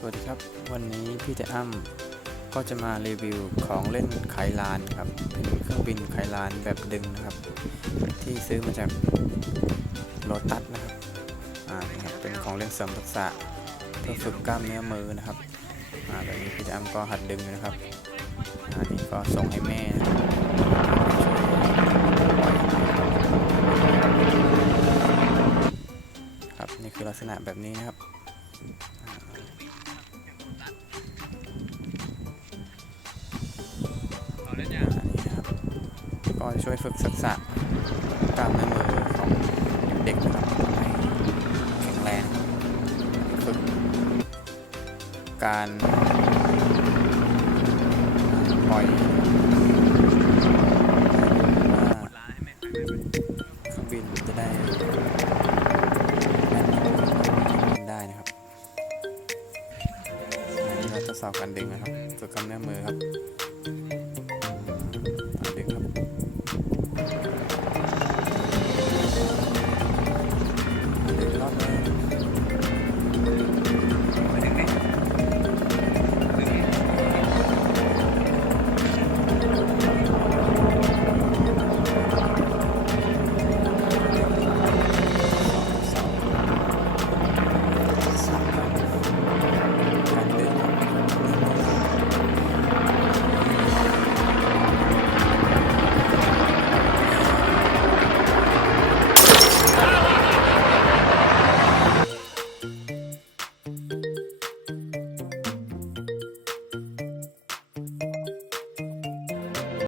สวัสดีครับ วันนี้พี่เจอ้ำก็จะมารีวิวของเล่นไขลานครับเป็นเครื่องบินไขลานแบบดึงนะครับ ที่ซื้อมาจากโลตัสนะครับอ่านี่ครับเป็นของเล่นเสริมทักษะเพื่อฝึกกล้ามเนื้อมือนะครับอ่าแบบนี้พี่เจอ้ำก็หัดดึงนะครับอ่านี่ก็ส่งให้แม่นะครับครับนี่คือลักษณะแบบนี้นะครับ เอาแล้วเนี่ยก็ช่วยฝึกทักษะกล้ามเนื้อมือของเด็กนะครับให้แข็งแรงฝึกการปล่อยเครื่องบินจะได้ สาวการดึงนะครับฝึกกำเนิดมือครับ